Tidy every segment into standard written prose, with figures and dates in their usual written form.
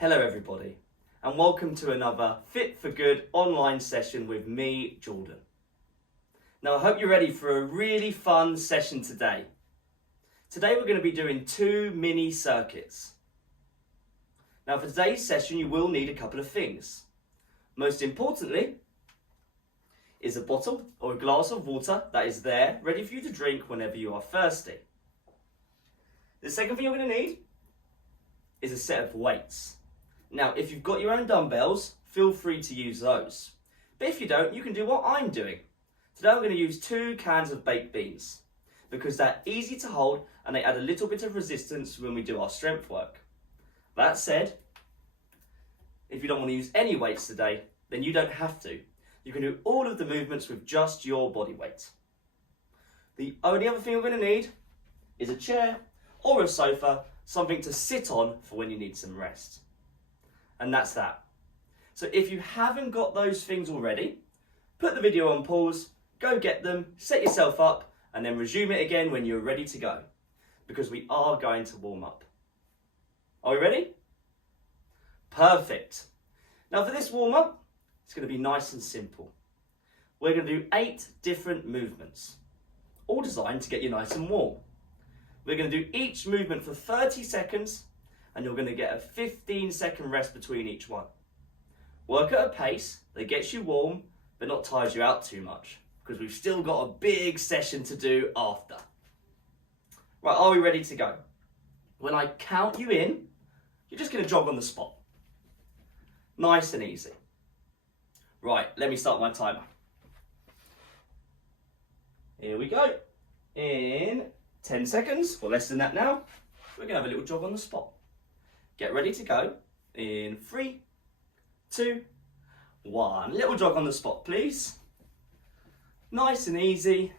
Hello everybody, and welcome to another Fit for Good online session with me, Jordan. Now I hope you're ready for a really fun session today. Today we're going to be doing 2 mini circuits. Now for today's session you will need a couple of things. Most importantly is a bottle or a glass of water that is there ready for you to drink whenever you are thirsty. The second thing you're going to need is a set of weights. Now, if you've got your own dumbbells, feel free to use those. But if you don't, you can do what I'm doing. Today I'm going to use 2 cans of baked beans because they're easy to hold and they add a little bit of resistance when we do our strength work. That said, if you don't want to use any weights today, then you don't have to. You can do all of the movements with just your body weight. The only other thing you're going to need is a chair or a sofa, something to sit on for when you need some rest. And that's that. So if you haven't got those things already, put the video on pause, go get them, set yourself up, and then resume it again when you're ready to go. Because we are going to warm up. Are we ready? Perfect. Now for this warm up, it's going to be nice and simple. We're going to do 8 different movements, all designed to get you nice and warm. We're going to do each movement for 30 seconds and you're going to get a 15-second rest between each one. Work at a pace that gets you warm but not tires you out too much because we've still got a big session to do after. Right, are we ready to go? When I count you in, you're just going to jog on the spot. Nice and easy. Right, let me start my timer. Here we go. In 10 seconds, or less than that now, we're going to have a little jog on the spot. Get ready to go in 3, 2, 1. Little jog on the spot, please. Nice and easy.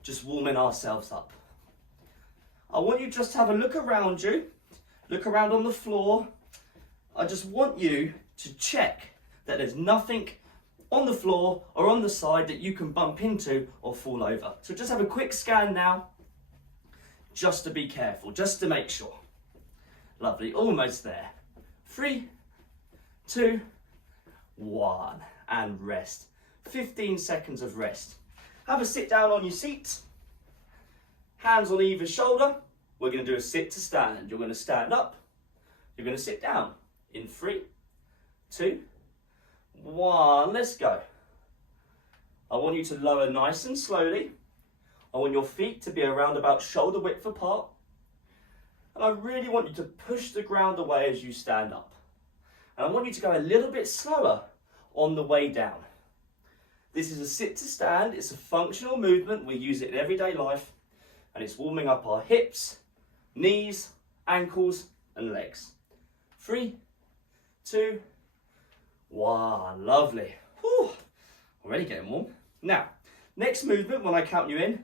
Just warming ourselves up. I want you just to have a look around you. Look around on the floor. I just want you to check that there's nothing on the floor or on the side that you can bump into or fall over. So just have a quick scan now, just to be careful, just to make sure. Lovely, almost there. 3, 2, 1, and rest. 15 seconds of rest. Have a sit down on your seat. Hands on either shoulder. We're going to do a sit to stand. You're going to stand up. You're going to sit down. In 3, 2, 1. Let's go. I want you to lower nice and slowly. I want your feet to be around about shoulder width apart. And I really want you to push the ground away as you stand up. And I want you to go a little bit slower on the way down. This is a sit to stand. It's a functional movement. We use it in everyday life. And it's warming up our hips, knees, ankles, and legs. 3, 2, 1. Lovely. Whew. Already getting warm. Now, next movement, when I count you in,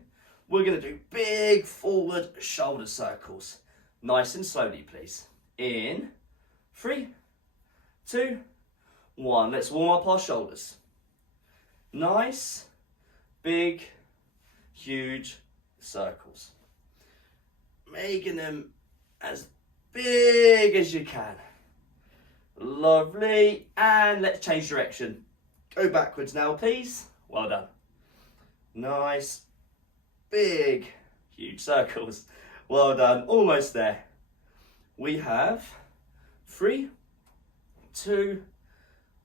we're going to do big forward shoulder circles. Nice and slowly, please. In 3, 2, 1. Let's warm up our shoulders. Nice, big, huge circles. Making them as big as you can. Lovely. And let's change direction. Go backwards now, please. Well done. Nice, big, huge circles. Well done. Almost there. We have 3, 2,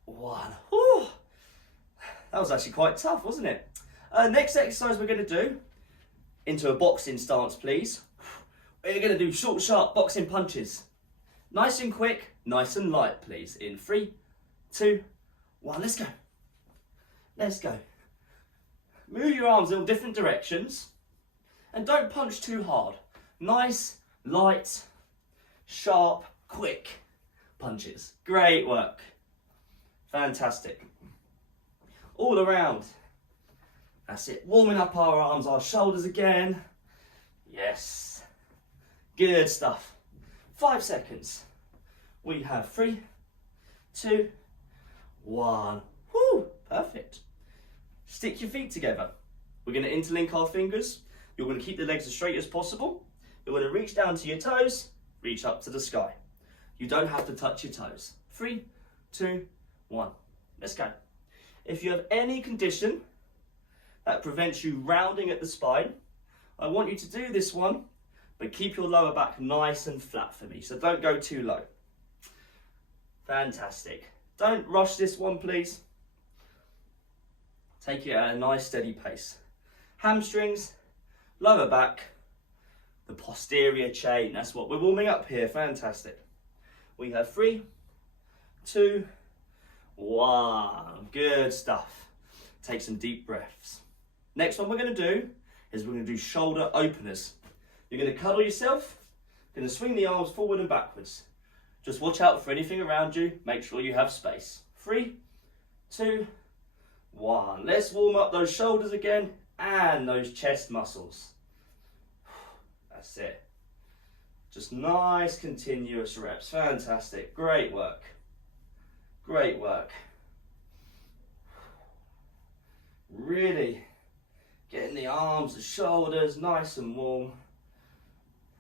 1. Whew. That was actually quite tough, wasn't it? Next exercise we're going to do, into a boxing stance, please. We're going to do short, sharp boxing punches. Nice and quick, nice and light, please. In 3, 2, 1. Let's go. Let's go. Move your arms in all different directions. And don't punch too hard. Nice, light, sharp, quick punches. Great work. Fantastic. All around. That's it. Warming up our arms, our shoulders again. Yes. Good stuff. 5 seconds. We have 3, 2, 1. Woo! Perfect. Stick your feet together. We're going to interlink our fingers. You're going to keep the legs as straight as possible. You're going to reach down to your toes, reach up to the sky. You don't have to touch your toes. 3, 2, 1. Let's go. If you have any condition that prevents you rounding at the spine, I want you to do this one, but keep your lower back nice and flat for me. So don't go too low. Fantastic. Don't rush this one, please. Take it at a nice steady pace. Hamstrings, lower back, the posterior chain. That's what we're warming up here. Fantastic. We have 3, 2, 1. Good stuff. Take some deep breaths. Next one we're going to do is we're going to do shoulder openers. You're going to cuddle yourself. You're going to swing the arms forward and backwards. Just watch out for anything around you. Make sure you have space. 3, 2, 1. Let's warm up those shoulders again and those chest muscles. That's it. Just nice continuous reps. Fantastic. Great work. Great work. Really getting the arms, the shoulders nice and warm.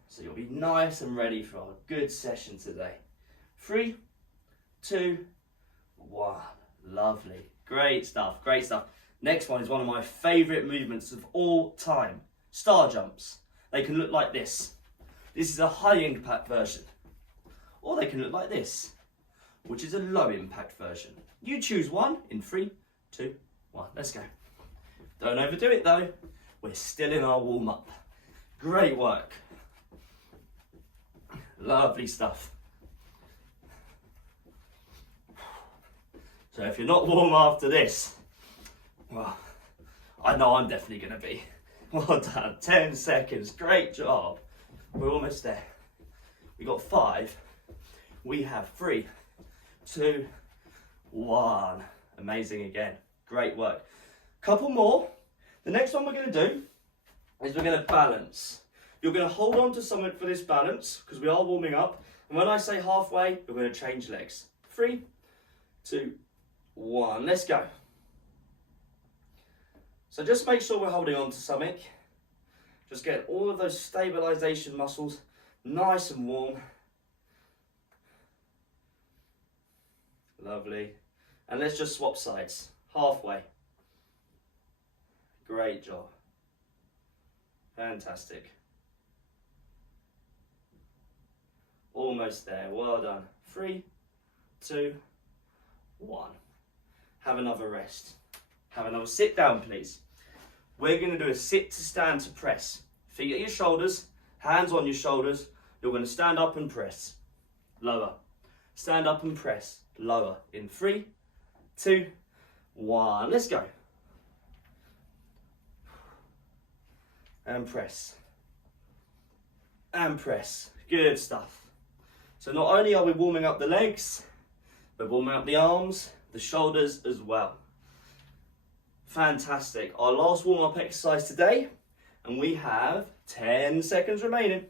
So you'll be nice and ready for a good session today. 3, 2, 1. Lovely. Great stuff. Great stuff. Next one is one of my favourite movements of all time. Star jumps. They can look like this. This is a high impact version. Or they can look like this, which is a low impact version. You choose one in 3, 2, 1. Let's go. Don't overdo it though. We're still in our warm up. Great work. Lovely stuff. So if you're not warm after this, well, I know I'm definitely going to be. Well done. 10 seconds. Great job. We're almost there. We got 5. We have 3, 2, 1. Amazing again. Great work. Couple more. The next one we're going to do is we're going to balance. You're going to hold on to something for this balance because we are warming up. And when I say halfway, we're going to change legs. 3, 2, 1. Let's go. So just make sure we're holding on to something. Just get all of those stabilization muscles nice and warm. Lovely. And let's just swap sides. Halfway. Great job. Fantastic. Almost there. Well done. 3, 2, 1. Have another rest. Have another sit down, please. We're going to do a sit to stand to press. Feet at your shoulders, hands on your shoulders. You're going to stand up and press. Lower. Stand up and press. Lower. In 3, 2, 1. Let's go. And press. And press. Good stuff. So not only are we warming up the legs, we're warming up the arms, the shoulders as well. Fantastic. Our last warm-up exercise today, and we have 10 seconds remaining.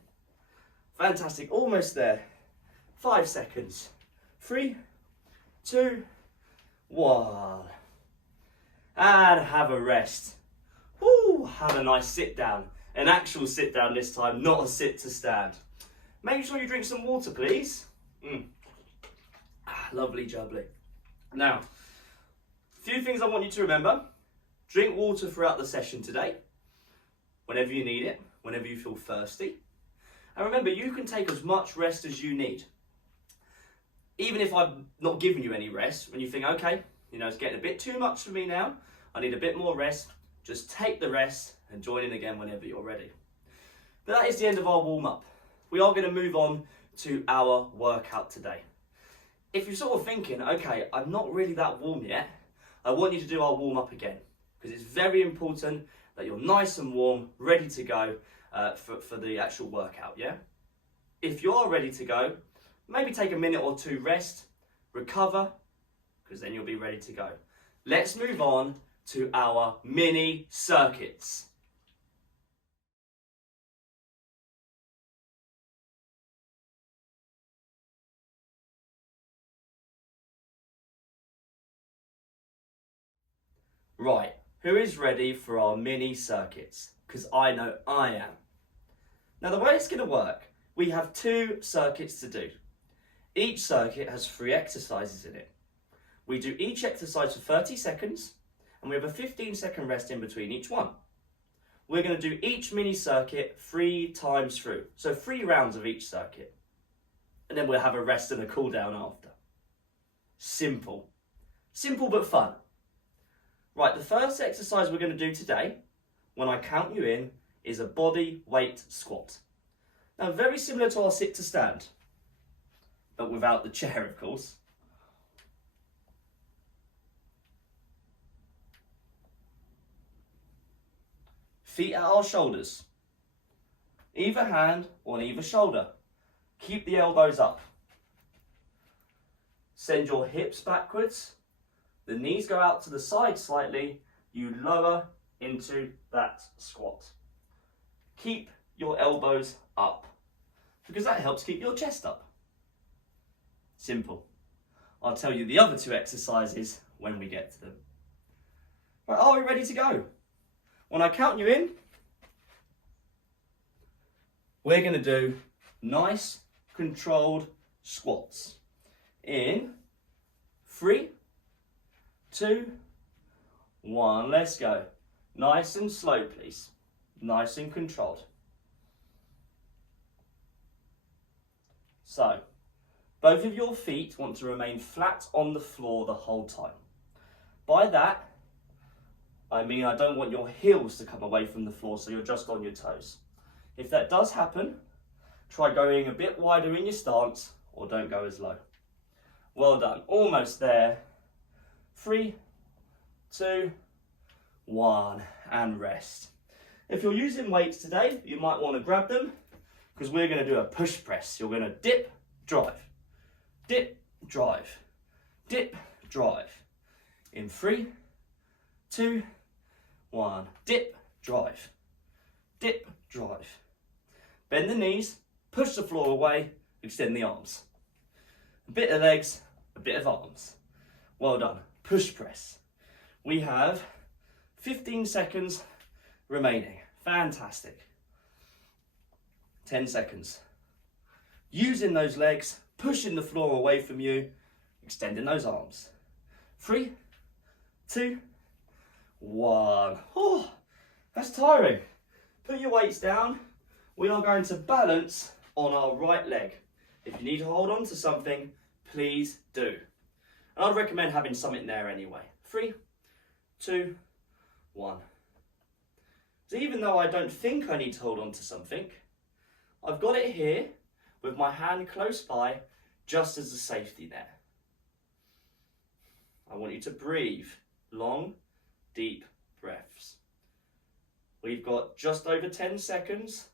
Fantastic. Almost there. 5 seconds. 3, 2, 1. And have a rest. Woo, have a nice sit down. An actual sit down this time, not a sit to stand. Make sure you drink some water, please. Lovely jubbly. Now, a few things I want you to remember. Drink water throughout the session today, whenever you need it, whenever you feel thirsty. And remember, you can take as much rest as you need. Even if I've not given you any rest, when you think, okay, it's getting a bit too much for me now, I need a bit more rest, just take the rest and join in again whenever you're ready. But that is the end of our warm-up. We are going to move on to our workout today. If you're sort of thinking, okay, I'm not really that warm yet, I want you to do our warm-up again. Because it's very important that you're nice and warm, ready to go for the actual workout, yeah? If you're ready to go, maybe take a minute or two rest, recover, because then you'll be ready to go. Let's move on to our mini circuits. Right. Who is ready for our mini circuits? Because I know I am. Now the way it's going to work, we have 2 circuits to do. Each circuit has 3 exercises in it. We do each exercise for 30 seconds and we have a 15-second rest in between each one. We're going to do each mini circuit 3 times through, so 3 rounds of each circuit. And then we'll have a rest and a cool down after. Simple. Simple but fun. Right, the first exercise we're going to do today, when I count you in, is a body weight squat. Now, very similar to our sit to stand, but without the chair, of course. Feet at our shoulders. Either hand on either shoulder. Keep the elbows up. Send your hips backwards. The knees go out to the side slightly. You lower into that squat. Keep your elbows up because that helps keep your chest up. Simple. I'll tell you the other 2 exercises when we get to them. Right, are we ready to go? When I count you in, we're going to do nice controlled squats. In 3, 2, 1, let's go. Nice and slow, please. Nice and controlled. So, both of your feet want to remain flat on the floor the whole time. By that, I mean I don't want your heels to come away from the floor so you're just on your toes. If that does happen, try going a bit wider in your stance or don't go as low. Well done, almost there. 3, 2, 1, and rest. If you're using weights today, you might want to grab them because we're going to do a push press. You're going to dip, drive, dip, drive, dip, drive. In 3, 2, 1, dip, drive, dip, drive. Bend the knees, push the floor away, extend the arms. A bit of legs, a bit of arms. Well done. Push press. We have 15 seconds remaining. Fantastic. 10 seconds. Using those legs, pushing the floor away from you, extending those arms. 3, 2, 1. Oh, that's tiring. Put your weights down. We are going to balance on our right leg. If you need to hold on to something, please do. And I'd recommend having something there anyway. 3, 2, 1. So even though I don't think I need to hold on to something, I've got it here with my hand close by just as a safety net. I want you to breathe long, deep breaths. We've got just over 10 seconds.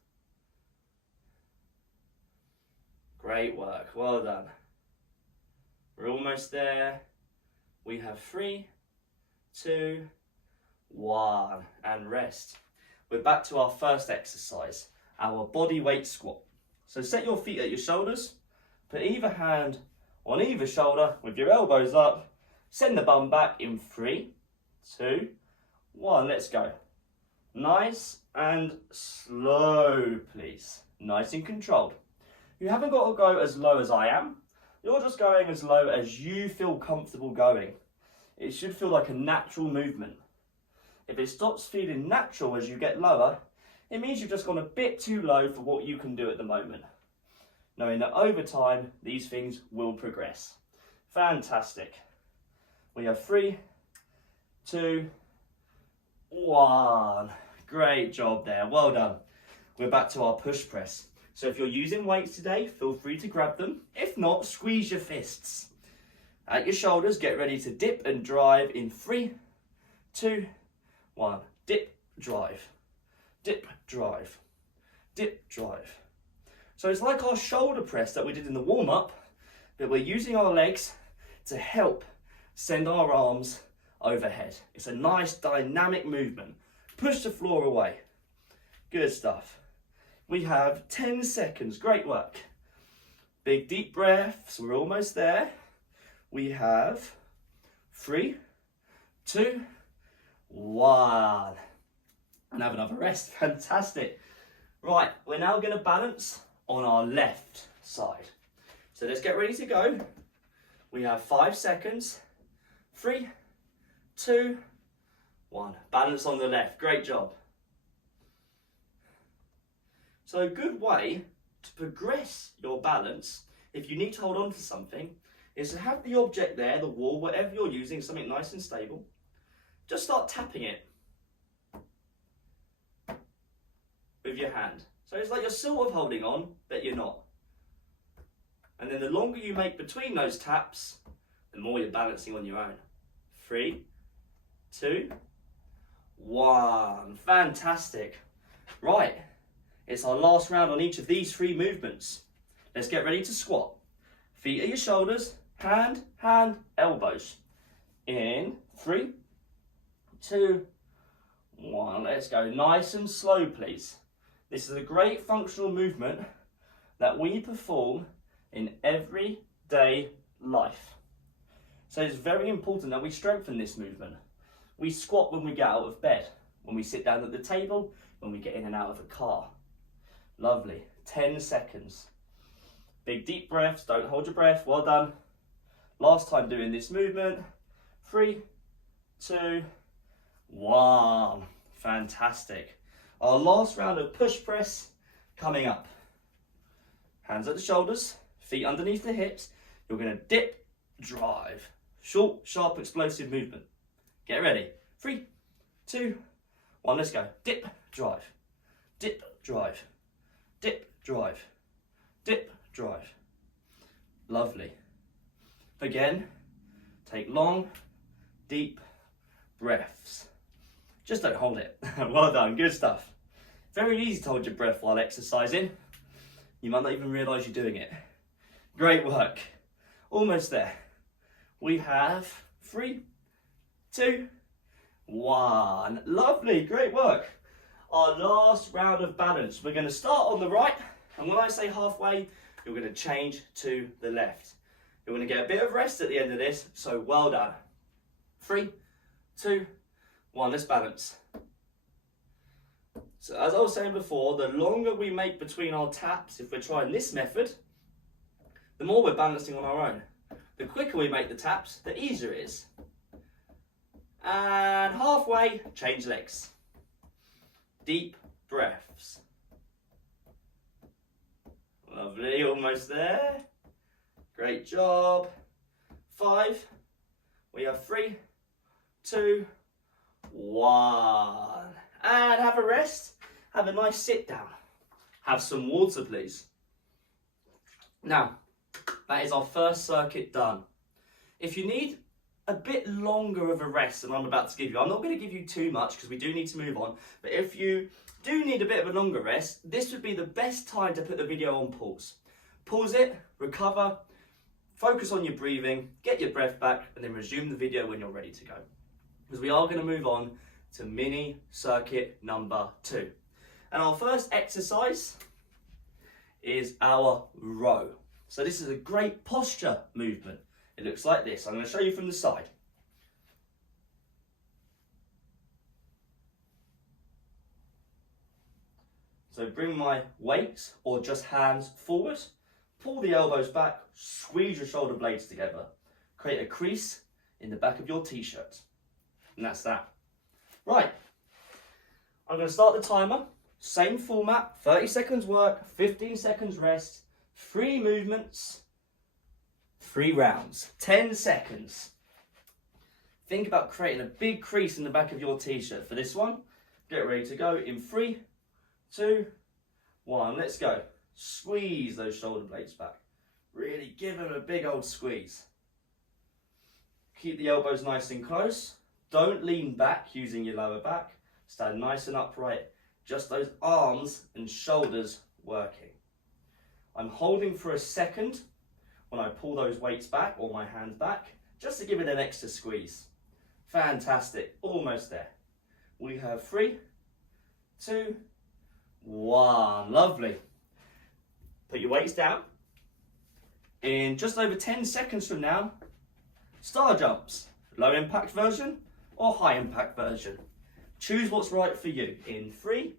Great work, well done. We're almost there. We have 3, 2, 1, and rest. We're back to our first exercise, our body weight squat. So set your feet at your shoulders, put either hand on either shoulder with your elbows up, send the bum back in 3, 2, 1, let's go. Nice and slow, please. Nice and controlled. You haven't got to go as low as I am. You're just going as low as you feel comfortable going. It should feel like a natural movement. If it stops feeling natural as you get lower, it means you've just gone a bit too low for what you can do at the moment. Knowing that over time, these things will progress. Fantastic. We have 3, 2, 1. Great job there, well done. We're back to our push press. So if you're using weights today, feel free to grab them. If not, squeeze your fists. At your shoulders, get ready to dip and drive in 3, 2, 1. Dip, drive, dip, drive, dip, drive. So it's like our shoulder press that we did in the warm-up, but we're using our legs to help send our arms overhead. It's a nice dynamic movement. Push the floor away. Good stuff. We have 10 seconds, great work. Big deep breaths, we're almost there. We have 3, 2, 1. And have another rest, fantastic. Right, we're now gonna balance on our left side. So let's get ready to go. We have 5 seconds. 3, 2, 1. Balance on the left. Great job. So a good way to progress your balance, if you need to hold on to something, is to have the object there, the wall, whatever you're using, something nice and stable. Just start tapping it with your hand. So it's like you're sort of holding on, but you're not. And then the longer you make between those taps, the more you're balancing on your own. 3, 2, 1. Fantastic. Right, it's our last round on each of these 3 movements. Let's get ready to squat. Feet at your shoulders, hand, elbows. In 3, 2, 1. Let's go nice and slow, please. This is a great functional movement that we perform in everyday life. So it's very important that we strengthen this movement. We squat when we get out of bed, when we sit down at the table, when we get in and out of a car. Lovely. 10 seconds. Big deep breaths. Don't hold your breath. Well done. Last time doing this movement. 3, 2, 1. Fantastic. Our last round of push press coming up. Hands at the shoulders, feet underneath the hips. You're going to dip, drive. Short, sharp, explosive movement. Get ready. 3, 2, 1. Let's go. Dip, drive. Dip, drive. Dip, drive. Dip, drive. Lovely. Again, take long, deep breaths. Just don't hold it. Well done, good stuff. Very easy to hold your breath while exercising. You might not even realise you're doing it. Great work. Almost there. We have 3, 2, 1. Lovely, great work. Our last round of balance. We're going to start on the right, and when I say halfway, you're going to change to the left. You're going to get a bit of rest at the end of this, so well done. 3, 2, 1, let's balance. So as I was saying before, the longer we make between our taps, if we're trying this method, the more we're balancing on our own. The quicker we make the taps, the easier it is. And halfway, change legs. Deep breaths. Lovely, almost there. Great job. 5, we have 3, 2, 1. And have a rest. Have a nice sit down. Have some water, please. Now, that is our first circuit done. If you need a bit longer of a rest than I'm about to give you, I'm not going to give you too much because we do need to move on, but if you do need a bit of a longer rest, this would be the best time to put the video on pause. Pause it, recover, focus on your breathing, get your breath back, and then resume the video when you're ready to go. Because we are going to move on to mini circuit number 2. And our first exercise is our row. So this is a great posture movement. It looks like this. I'm going to show you from the side. So bring my weights or just hands forward, pull the elbows back, squeeze your shoulder blades together. Create a crease in the back of your t-shirt. And that's that. Right, I'm going to start the timer. Same format, 30 seconds work, 15 seconds rest, 3 movements, 3 rounds, 10 seconds. Think about creating a big crease in the back of your t-shirt. For this one, get ready to go in 3, 2, 1. Let's go. Squeeze those shoulder blades back. Really give them a big old squeeze. Keep the elbows nice and close. Don't lean back using your lower back. Stand nice and upright. Just those arms and shoulders working. I'm holding for a second when I pull those weights back or my hand back, just to give it an extra squeeze. Fantastic. Almost there. We have 3, 2, 1. Lovely. Put your weights down. In just over 10 seconds from now, star jumps. Low impact version or high impact version. Choose what's right for you. In 3,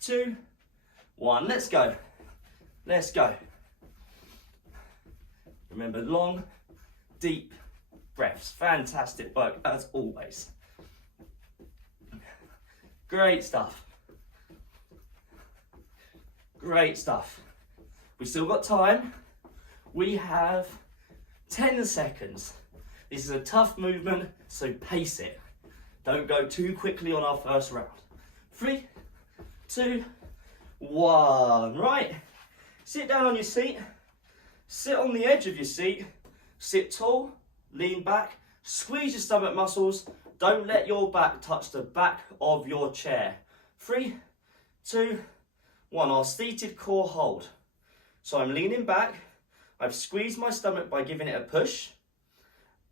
2, 1. Let's go. Let's go. Remember, long, deep breaths. Fantastic work as always. Great stuff. Great stuff. We still got time. We have 10 seconds. This is a tough movement, so pace it. Don't go too quickly on our first round. 3, 2, 1. Right. Sit down on your seat. Sit on the edge of your seat. Sit tall. Lean back. Squeeze your stomach muscles. Don't let your back touch the back of your chair. 3, 2, 1. Our seated core hold. So I'm leaning back. I've squeezed my stomach by giving it a push.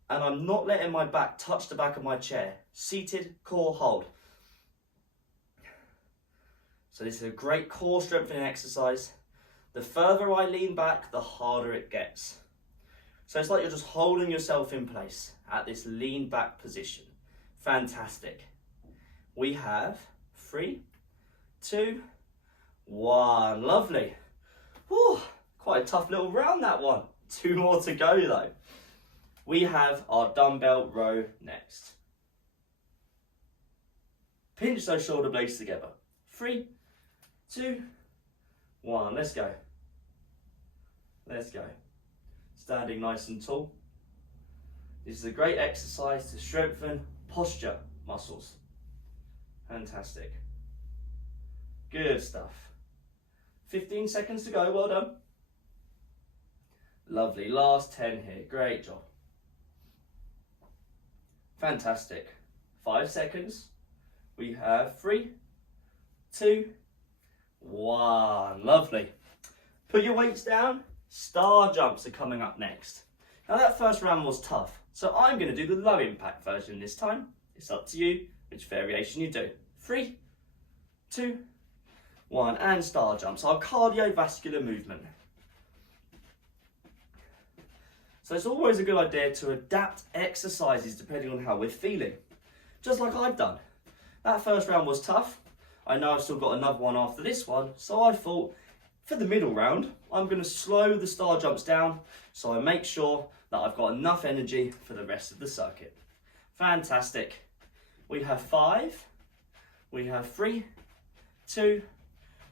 And I'm not letting my back touch the back of my chair. Seated core hold. So this is a great core strengthening exercise. The further I lean back, the harder it gets. So it's like you're just holding yourself in place at this lean back position. Fantastic. We have 3, 2, 1. Lovely. Whew, quite a tough little round, that one. 2 more to go though. We have our dumbbell row next. Pinch those shoulder blades together. 3, 2, 1. Let's go. Let's go. Standing nice and tall. This is a great exercise to strengthen posture muscles. Fantastic. Good stuff. 15 seconds to go. Well done. Lovely. Last 10 here. Great job. Fantastic. 5 seconds. We have 3, 2, 1. Lovely. Put your weights down. Star jumps are coming up next. Now that first round was tough, so I'm going to do the low impact version this time. It's up to you which variation you do. 3, 2, 1, and star jumps. Our cardiovascular movement. So it's always a good idea to adapt exercises depending on how we're feeling. Just like I've done. That first round was tough. I know I've still got another one after this one, so I thought for the middle round, I'm going to slow the star jumps down so I make sure that I've got enough energy for the rest of the circuit. Fantastic. We have 5, we have 3, 2,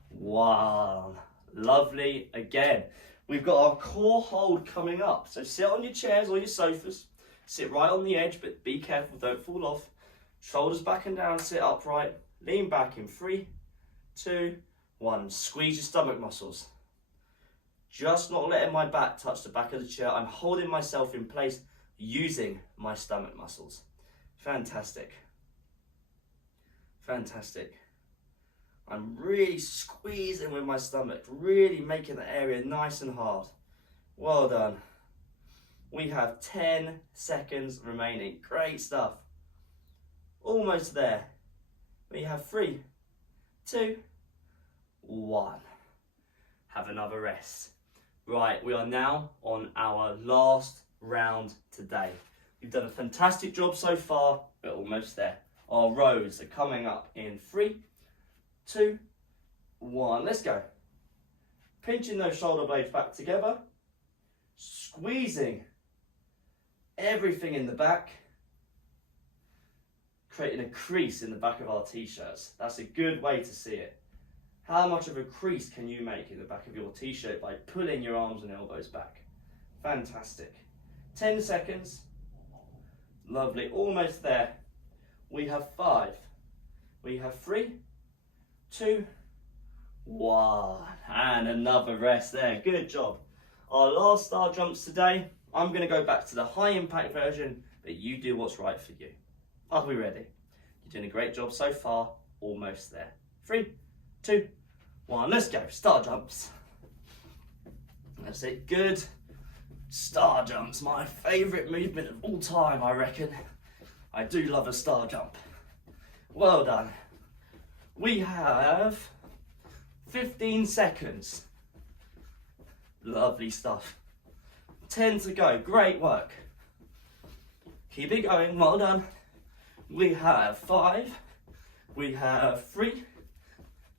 1. Lovely again. We've got our core hold coming up. So sit on your chairs or your sofas. Sit right on the edge, but be careful, don't fall off. Shoulders back and down, sit upright. Lean back in 3, 2, 1. Squeeze your stomach muscles. Just not letting my back touch the back of the chair. I'm holding myself in place using my stomach muscles. Fantastic. Fantastic. I'm really squeezing with my stomach, really making the area nice and hard. Well done. We have 10 seconds remaining. Great stuff. Almost there. We have 3, 2, 1. Have another rest. Right, we are now on our last round today. We've done a fantastic job so far. We're almost there. Our rows are coming up in 3, 2, 1. Let's go. Pinching those shoulder blades back together. Squeezing everything in the back. Creating a crease in the back of our t-shirts. That's a good way to see it. How much of a crease can you make in the back of your t-shirt by pulling your arms and elbows back? Fantastic. 10 seconds. Lovely. Almost there. We have 5. We have 3, 2, 1. And another rest there. Good job. Our last star jumps today. I'm going to go back to the high impact version, but you do what's right for you. Are we ready? You're doing a great job so far. Almost there. 3, 2, 1. Let's go. Star jumps. That's it. Good. Star jumps. My favourite movement of all time, I reckon. I do love a star jump. Well done. We have 15 seconds. Lovely stuff. 10 to go. Great work. Keep it going. Well done. We have 5. We have 3,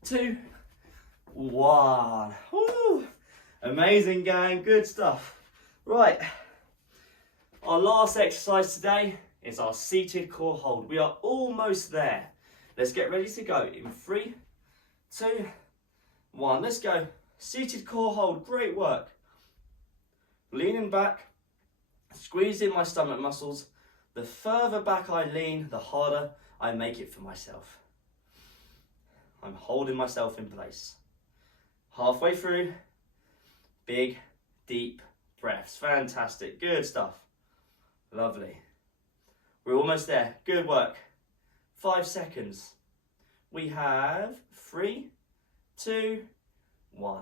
2, 1. Woo. Amazing, gang. Good stuff. Right, our last exercise today is our seated core hold. We are almost there. Let's get ready to go in 3, 2, 1. Let's go. Seated core hold, great work. Leaning back, squeezing my stomach muscles. The further back I lean, the harder I make it for myself. I'm holding myself in place. Halfway through, big, deep breaths. Fantastic, good stuff. Lovely. We're almost there, good work. 5 seconds. We have 3, 2, 1.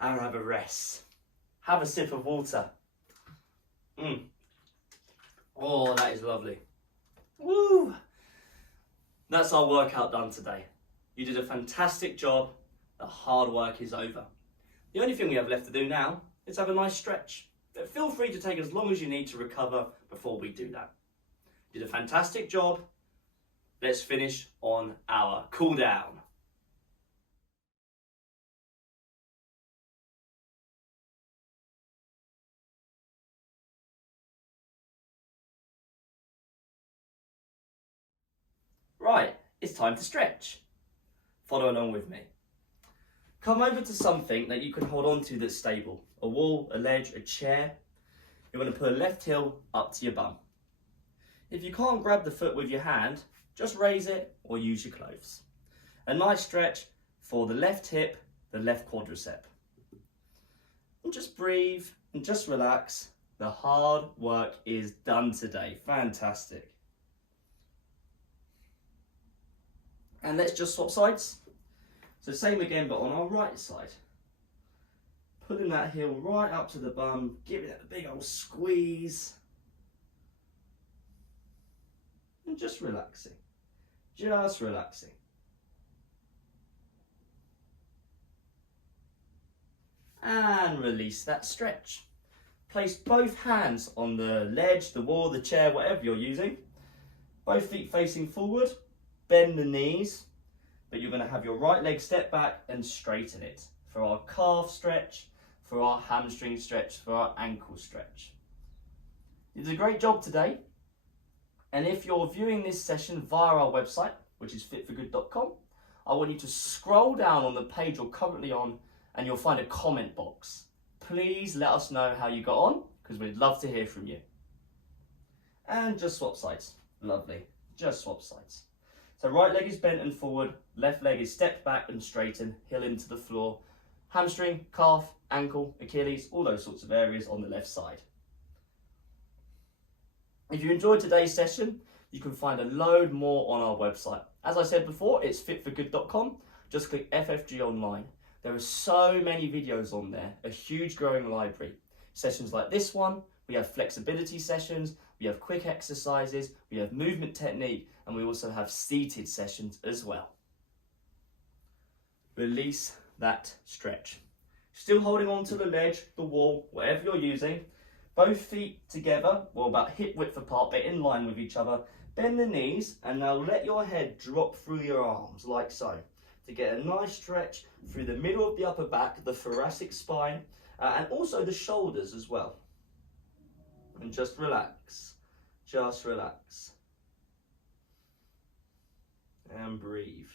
And have a rest. Have a sip of water. Oh, that is lovely. Woo! That's our workout done today. You did a fantastic job. The hard work is over. The only thing we have left to do now is have a nice stretch. But feel free to take as long as you need to recover before we do that. You did a fantastic job. Let's finish on our cool down. Right, it's time to stretch. Follow along with me. Come over to something that you can hold on to that's stable. A wall, a ledge, a chair. You're going to put a left heel up to your bum. If you can't grab the foot with your hand, just raise it or use your clothes. A nice stretch for the left hip, the left quadricep. And just breathe and just relax. The hard work is done today. Fantastic. And let's just swap sides. So same again, but on our right side. Putting that heel right up to the bum, giving it a big old squeeze. And just relaxing. Just relaxing. And release that stretch. Place both hands on the ledge, the wall, the chair, whatever you're using. Both feet facing forward. Bend the knees, but you're going to have your right leg step back and straighten it for our calf stretch, for our hamstring stretch, for our ankle stretch. You did a great job today. And if you're viewing this session via our website, which is fitforgood.com, I want you to scroll down on the page you're currently on and you'll find a comment box. Please let us know how you got on, because we'd love to hear from you. And just swap sides. Lovely. Just swap sides. So right leg is bent and forward, left leg is stepped back and straightened, heel into the floor. Hamstring, calf, ankle, Achilles, all those sorts of areas on the left side. If you enjoyed today's session, you can find a load more on our website. As I said before, it's fitforgood.com. Just click FFG online. There are so many videos on there, a huge growing library. Sessions like this one, we have flexibility sessions, we have quick exercises, we have movement technique, and we also have seated sessions as well. Release that stretch. Still holding on to the ledge, the wall, whatever you're using. Both feet together, well, about hip width apart, but in line with each other. Bend the knees, and now let your head drop through your arms, like so, to get a nice stretch through the middle of the upper back, the thoracic spine, and also the shoulders as well. And just relax. Just relax. And breathe.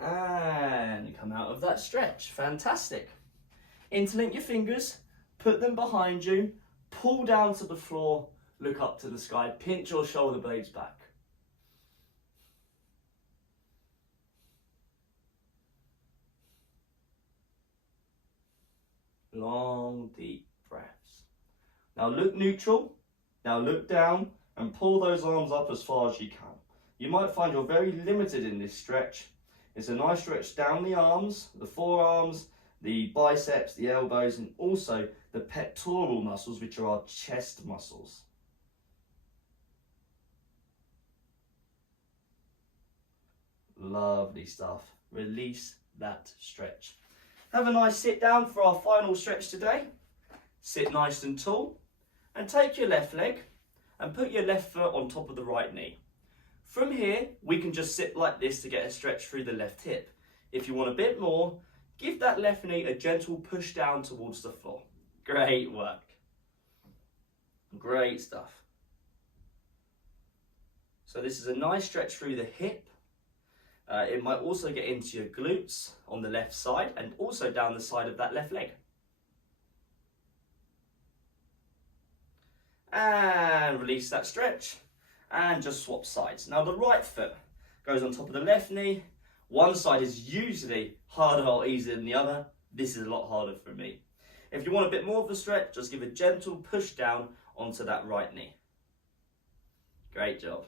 And come out of that stretch. Fantastic. Interlink your fingers, put them behind you, pull down to the floor, look up to the sky, pinch your shoulder blades back. Long, deep breaths. Now look neutral. Now look down and pull those arms up as far as you can. You might find you're very limited in this stretch. It's a nice stretch down the arms, the forearms, the biceps, the elbows, and also the pectoral muscles, which are our chest muscles. Lovely stuff. Release that stretch. Have a nice sit down for our final stretch today. Sit nice and tall and take your left leg and put your left foot on top of the right knee. From here, we can just sit like this to get a stretch through the left hip. If you want a bit more, give that left knee a gentle push down towards the floor. Great work. Great stuff. So this is a nice stretch through the hip. It might also get into your glutes on the left side and also down the side of that left leg. And release that stretch and just swap sides. Now the right foot goes on top of the left knee. One side is usually harder or easier than the other. This is a lot harder for me. If you want a bit more of a stretch, just give a gentle push down onto that right knee. Great job.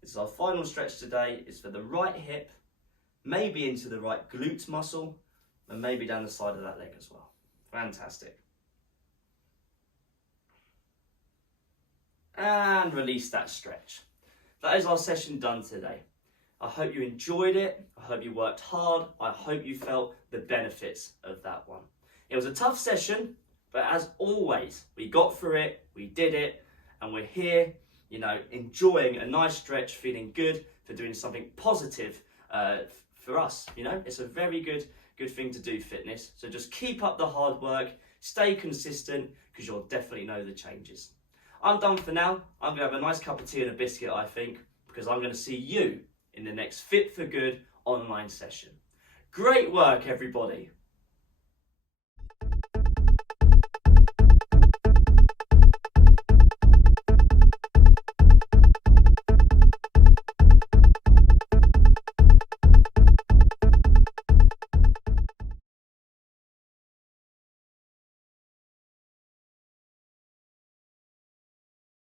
This is our final stretch today. It's for the right hip, maybe into the right glute muscle, and maybe down the side of that leg as well. Fantastic. And release that stretch. That is our session done today. I hope you enjoyed it. I hope you worked hard. I hope you felt the benefits of that one. It was a tough session, but as always, we got through it, we did it, and we're here, enjoying a nice stretch, feeling good for doing something positive for us. It's a very good thing to do, fitness. So just keep up the hard work, stay consistent, because you'll definitely know the changes. I'm done for now. I'm going to have a nice cup of tea and a biscuit, I think, because I'm going to see you in the next Fit for Good online session. Great work, everybody.